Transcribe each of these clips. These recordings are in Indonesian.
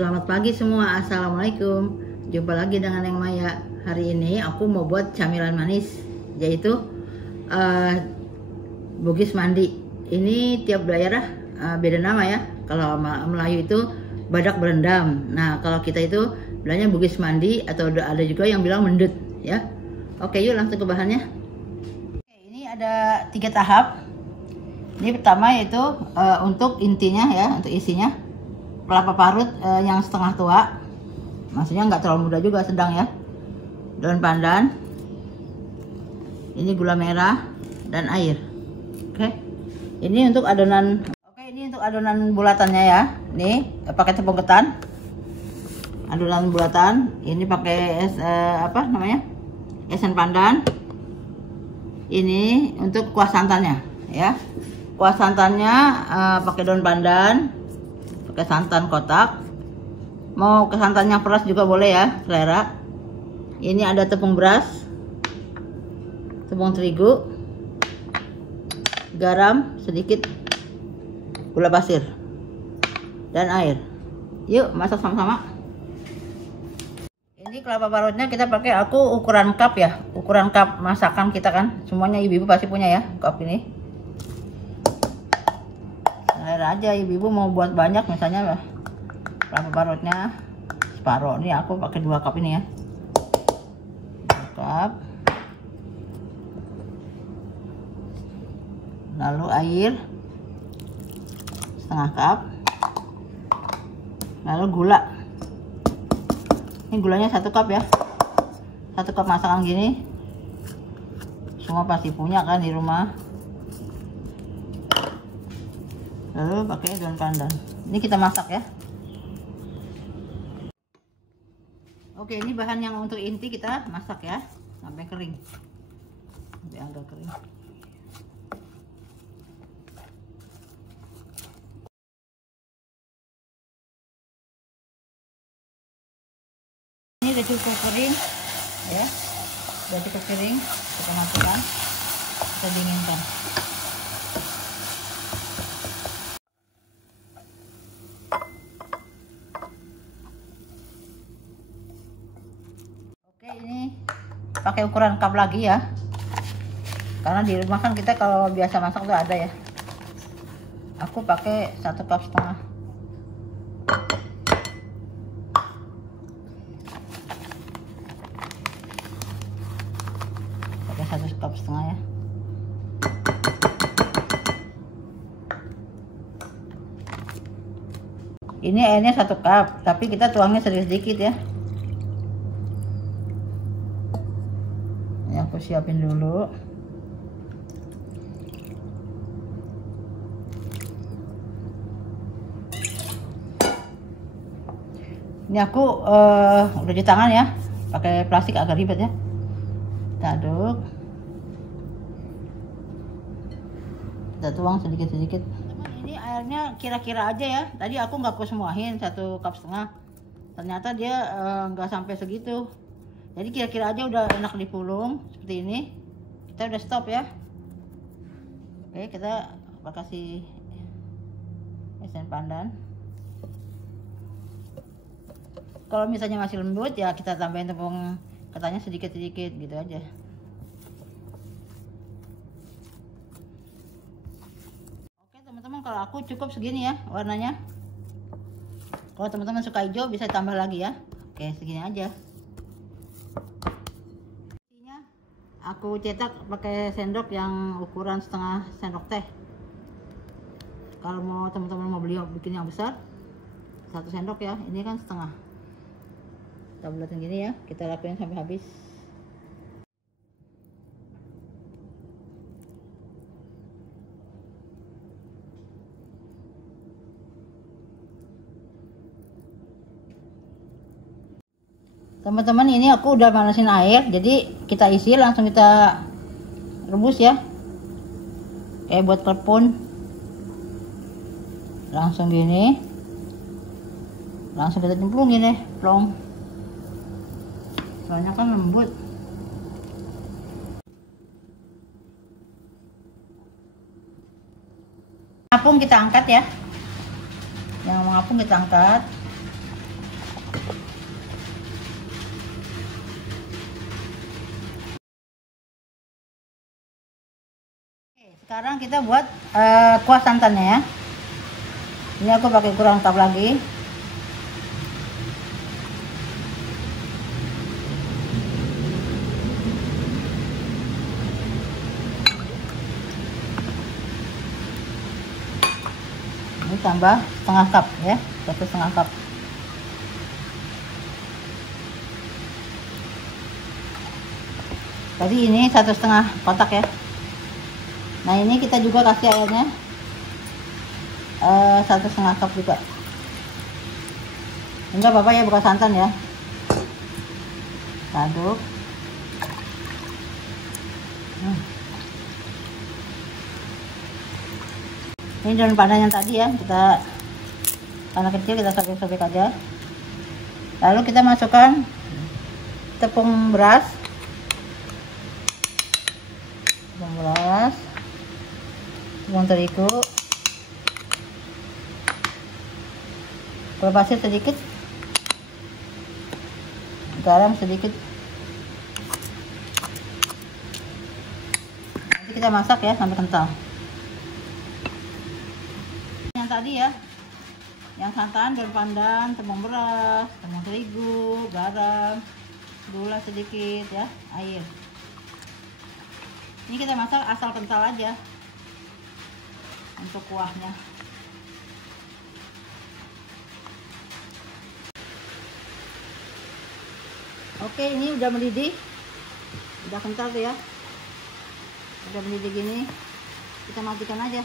Selamat pagi semua, assalamualaikum. Jumpa lagi dengan Neng Maya. Hari ini aku mau buat camilan manis, yaitu Bugis Mandi. Ini tiap daerah beda nama ya. Kalau Melayu itu badak berendam. Nah, kalau kita itu bilangnya Bugis Mandi, atau ada juga yang bilang mendut ya. Oke, yuk langsung ke bahannya. Oke, ini ada 3 tahap. Ini pertama yaitu untuk intinya ya, untuk isinya kelapa parut yang setengah tua, maksudnya nggak terlalu muda juga, sedang ya. Daun pandan, ini gula merah dan air. Oke, ini untuk adonan. Oke, ini untuk adonan bulatannya ya. Nih pakai tepung ketan, adonan bulatan. Ini pakai apa namanya, esen pandan. Ini untuk kuah santannya ya. Kuah santannya pakai daun pandan, pakai santan kotak. Mau ke santannya peras juga boleh ya, selera. Ini ada tepung beras, tepung terigu, garam sedikit, gula pasir, dan air. Yuk masak sama-sama. Ini kelapa parutnya kita pakai, aku ukuran cup ya, ukuran cup masakan kita kan. Semuanya ibu-ibu pasti punya ya, cup ini. Selera aja, ibu-ibu mau buat banyak misalnya kelapa parutnya separuh. Ini aku pakai 2 cup ini ya, 2 cup. Lalu air setengah cup. Lalu gula, ini gulanya 1 cup ya, 1 cup masakan gini. Semua pasti punya kan di rumah. Lalu pakai daun pandan. Ini kita masak ya. Oke, ini bahan yang untuk inti kita masak ya, sampai kering, sampai agak kering. Ini udah cukup kering ya, udah cukup kering. Kita masukkan, kita dinginkan. Ini pakai ukuran cup lagi ya, karena di rumah kan kita kalau biasa masak tuh ada ya. Aku pakai 1,5 cup. Pakai 1,5 cup ya. Ini airnya 1 cup, tapi kita tuangnya sedikit-sedikit ya. Aku siapin dulu. Ini aku udah di tangan ya, pakai plastik agak ribet ya. Kita aduk, kita tuang sedikit-sedikit. Ini airnya kira-kira aja ya. Tadi aku nggak aku semuahin 1,5 cup. Ternyata dia nggak sampai segitu. Jadi kira-kira aja udah enak dipulung seperti ini. Kita udah stop ya. Oke, kita kasih esen pandan. Kalau misalnya masih lembut ya kita tambahin tepung ketannya sedikit-sedikit gitu aja. Oke teman-teman, kalau aku cukup segini ya warnanya. Kalau teman-teman suka hijau bisa tambah lagi ya. Oke, segini aja. Aku cetak pakai sendok yang ukuran setengah sendok teh. Kalau mau teman-teman mau beli bikin yang besar, 1 sendok ya. Ini kan setengah. Kita bulatin gini ya. Kita lakuin sampai habis. Teman-teman, ini aku udah panasin air, jadi kita isi langsung kita rebus ya, kayak buat klepon. Langsung gini, langsung kita cemplungin deh, plong. Soalnya kan lembut. Apung kita angkat ya, yang mau ngapung kita angkat. Sekarang kita buat kuah santannya ya. Ini aku pakai kurang cup lagi. Ini tambah setengah cup ya, 1,5 cup. Tadi ini 1,5 kotak ya. Nah ini kita juga kasih airnya 1,5 cup juga. Enggak apa-apa ya, bukan santan ya. Aduk. Ini daun pandan yang tadi ya, kita panah kecil kita sobek-sobek aja. Lalu kita masukkan tepung beras, tepung terigu, gula pasir sedikit, garam sedikit. Nanti kita masak ya sampai kental. Yang tadi ya, yang santan, daun pandan, tepung beras, tepung terigu, garam, gula sedikit ya, air. Ini kita masak asal kental aja untuk kuahnya. Oke, ini udah mendidih, udah kental tuh ya, udah mendidih gini, kita matikan aja.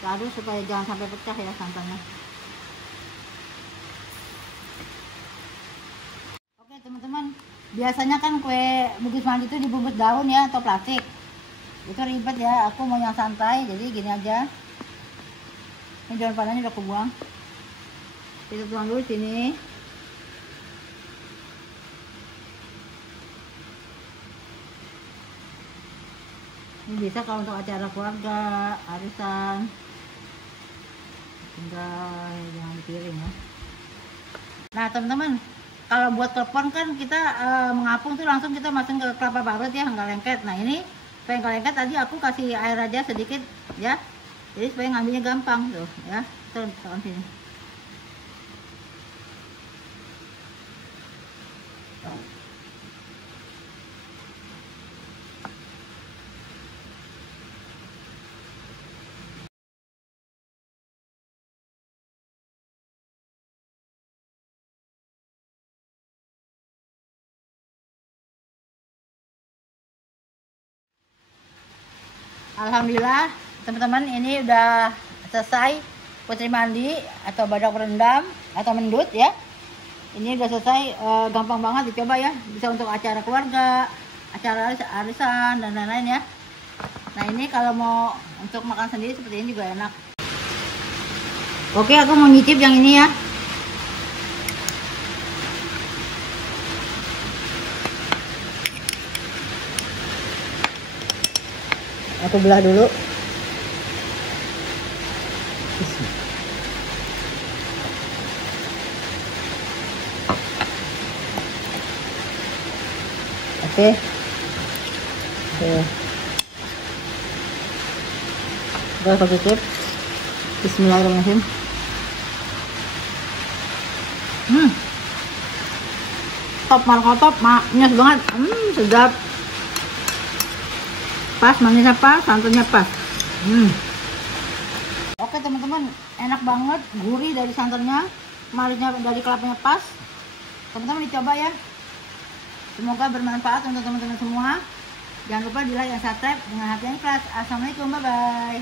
Lalu supaya jangan sampai pecah ya santannya. Oke teman-teman, biasanya kan kue Bugis Mandi itu dibungkus daun ya atau plastik. Itu ribet ya, aku mau yang santai, jadi gini aja. Ini daun pandannya udah aku buang. Kita tuang dulu sini. Ini bisa kalau untuk acara keluarga, arisan. Tinggal jangan dipiring ya. Nah teman-teman, kalau buat klepon kan kita mengapung tuh langsung kita masukin ke kelapa parut ya, nggak lengket. Nah ini supaya nggak lengket tadi aku kasih air aja sedikit ya, jadi supaya ngambilnya gampang tuh ya. Taruh sini. Alhamdulillah teman-teman, ini udah selesai putri mandi atau badak berendam atau mendut ya. Ini udah selesai, gampang banget dicoba ya, bisa untuk acara keluarga, acara arisan dan lain-lain ya. Nah ini kalau mau untuk makan sendiri seperti ini juga enak. Oke, aku mau nyicip yang ini ya. Aku belah dulu. Oke. Udah aku tutup. Bismillahirrahmanirrahim. Top, markotop, maknyos banget. Sedap. Pas, manisnya pas, santannya pas. Oke teman-teman, enak banget, gurih dari santannya, manisnya dari kelapanya pas. Teman-teman dicoba ya. Semoga bermanfaat untuk teman-teman semua. Jangan lupa di like dan subscribe dengan hati yang ikhlas. Assalamualaikum, bye bye.